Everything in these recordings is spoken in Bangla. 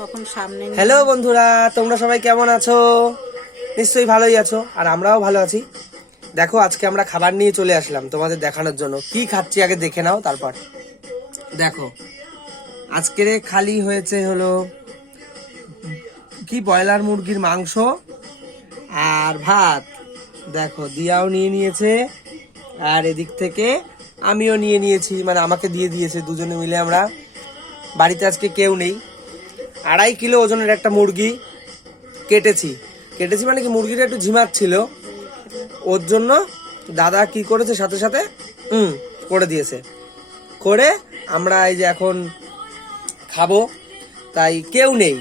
তখন সামনে। হ্যালো বন্ধুরা, তোমরা সবাই কেমন আছো? নিশ্চয়ই ভালোই আছো, আর আমরাও ভালো আছি। দেখো, আজকে আমরা খাবার নিয়ে চলে আসলাম তোমাদের দেখানোর জন্য। কি খাচ্ছি আগে দেখে নাও, তারপর দেখো। আজকের খালি হয়েছে হলো কি ব্রয়লার মুরগির মাংস আর ভাত। দেখো, দিয়াও নিয়ে নিয়েছে, আর এদিক থেকে আমিও নিয়ে নিয়েছি, মানে আমাকে দিয়ে দিয়েছে। দুজনে মিলে আমরা, বাড়িতে আজকে কেউ নেই। 2.5 কিলো ওজনের একটা মুরগি কেটেছি মানে কি, মুরগিটা একটু ঝিমাচ্ছিল, ওর জন্য দাদা কি করেছে, সাথে সাথে করে দিয়েছে। করে আমরা এই যে এখন খাবো, তাই কেউ নেই।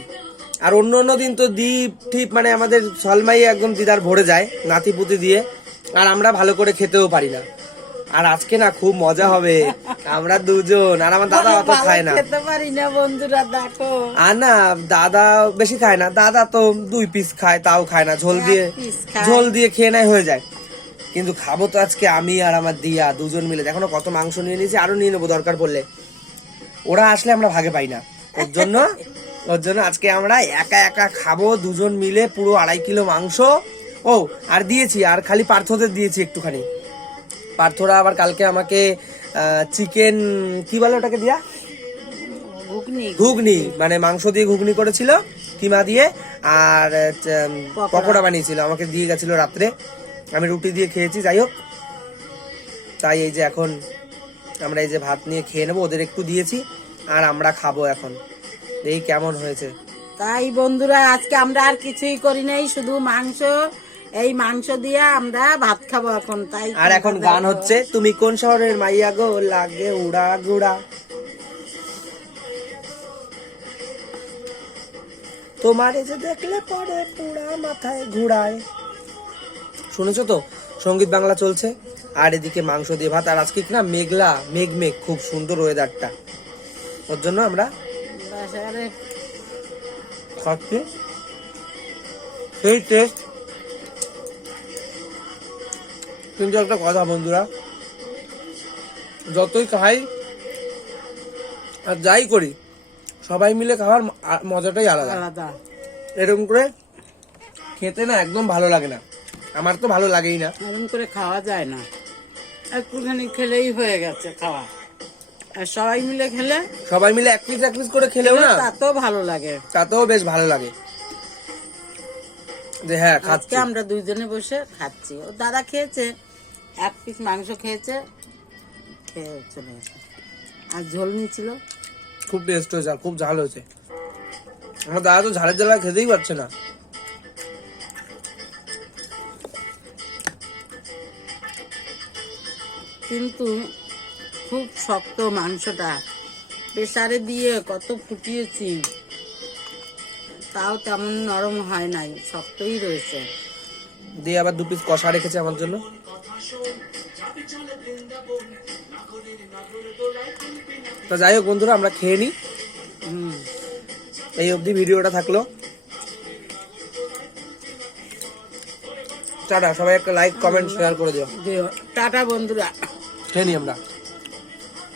আর অন্য অন্য দিন তো দ্বীপ ঠিক মানে আমাদের সলমাই একদম দিদার ভরে যায় নাতি পুতি দিয়ে, আর আমরা ভালো করে খেতেও পারি না। আর আজকে না খুব মজা হবে, আমরা দুজন, আর আমার দাদা অত খায় না। খেতে পারি না বন্ধুরা, দেখো। আর না, দাদা বেশি খায় না, দাদা তো 2 পিস খায়, তাও খায় না, ঝোল দিয়ে খেয়ে নেয়, হয়ে যায়। কিন্তু খাবো তো আজকে আমি আর আমার দিয়া দুজন মিলে। দেখো না কত মাংস নিয়ে নিয়েছি, আরো নিয়ে নেবো দরকার পড়লে। ওরা আসলে আমরা ভাগে পাই না, ওর জন্য আজকে আমরা একা একা খাবো দুজন মিলে, পুরো 2.5 কিলো মাংস। ও আর দিয়েছি, আর খালি পার্থদের দিয়েছি একটুখানি। পার্থরা আবার কালকে আমাকে চিকেন কি বলে ওটাকে দিয়া, ঘুগনি, মানে মাংস দিয়ে ঘুগনি করেছিল কিমা দিয়ে, আর পকোড়া বানিয়েছিল, আমাকে দিয়ে গেছিল রাত্রে। আমি রুটি দিয়ে খেয়েছি। যাই হোক, তাই এই যে এখন আমরা এই যে ভাত নিয়ে খেয়ে নেবো, ওদের একটু দিয়েছি, আর আমরা খাবো এখন। এই কেমন হয়েছে। তাই বন্ধুরা, আজকে আমরা আর কিছুই করি নাই, শুধু মাংস। এই মাংস দিয়ে আমরা ভাত খাবো এখন। তাই আর এখন গান হচ্ছে, তুমি কোন শহরের মাইয়া গো, লাগে উড়া গুড়া, তোমার এই যে দেখলে পরে পুরা মাথায় ঘুরায়। শুনেছো তো, সঙ্গীত বাংলা চলছে, আর এদিকে মাংস দিয়ে ভাত। আর আজকে না মেঘলা, মেঘ খুব সুন্দর ওয়েদারটা, ওর জন্য আমরা খাচ্ছি। সেই টেস্ট। কিন্তু একটা কথা বন্ধুরা, যতই খাই আর যাই করি, সবাই মিলে খাওয়ার মজাটাই আলাদা। এরকম করে খেতে না একদম ভালো লাগে না, আমার তো ভালো লাগেই না। এরকম করে খাওয়া যায় না, একটুখানি খেলেই হয়ে গেছে খাওয়া। আর সবাই মিলে এক পিস করে খেলেও না, তাতেও ভালো লাগে, তাতেও বেশ ভালো লাগে যে হ্যাঁ খাচ্ছি। আমরা দুইজনে বসে খাচ্ছি। ও দাদা খেয়েছে, 1 পিস মাংস খেয়েছে, খেয়ে চলে গেছে। আর ঝোল নিয়েছিল, খুব টেস্ট হয়েছে, আর খুব ঝাল হয়েছে। আমার দাদা তো ঝালের জ্বালা খেতেই পারছে না। কিন্তু খুব শক্ত মাংসটা, প্রেসারে দিয়ে কত ফুটিয়েছি, তাও তেমন নরম হয় নাই, শক্তই রয়েছে। দিয়ে আবার 2 পিস কষা রেখেছে আমার জন্য। তো যাই হোক বন্ধুরা, আমরা খেয়ে নিই। এই অবধি ভিডিওটা থাকলো। টাটা, সবাই একটা লাইক কমেন্ট শেয়ার করে দিও। টাটা বন্ধুরা, খেয়ে নিই আমরা।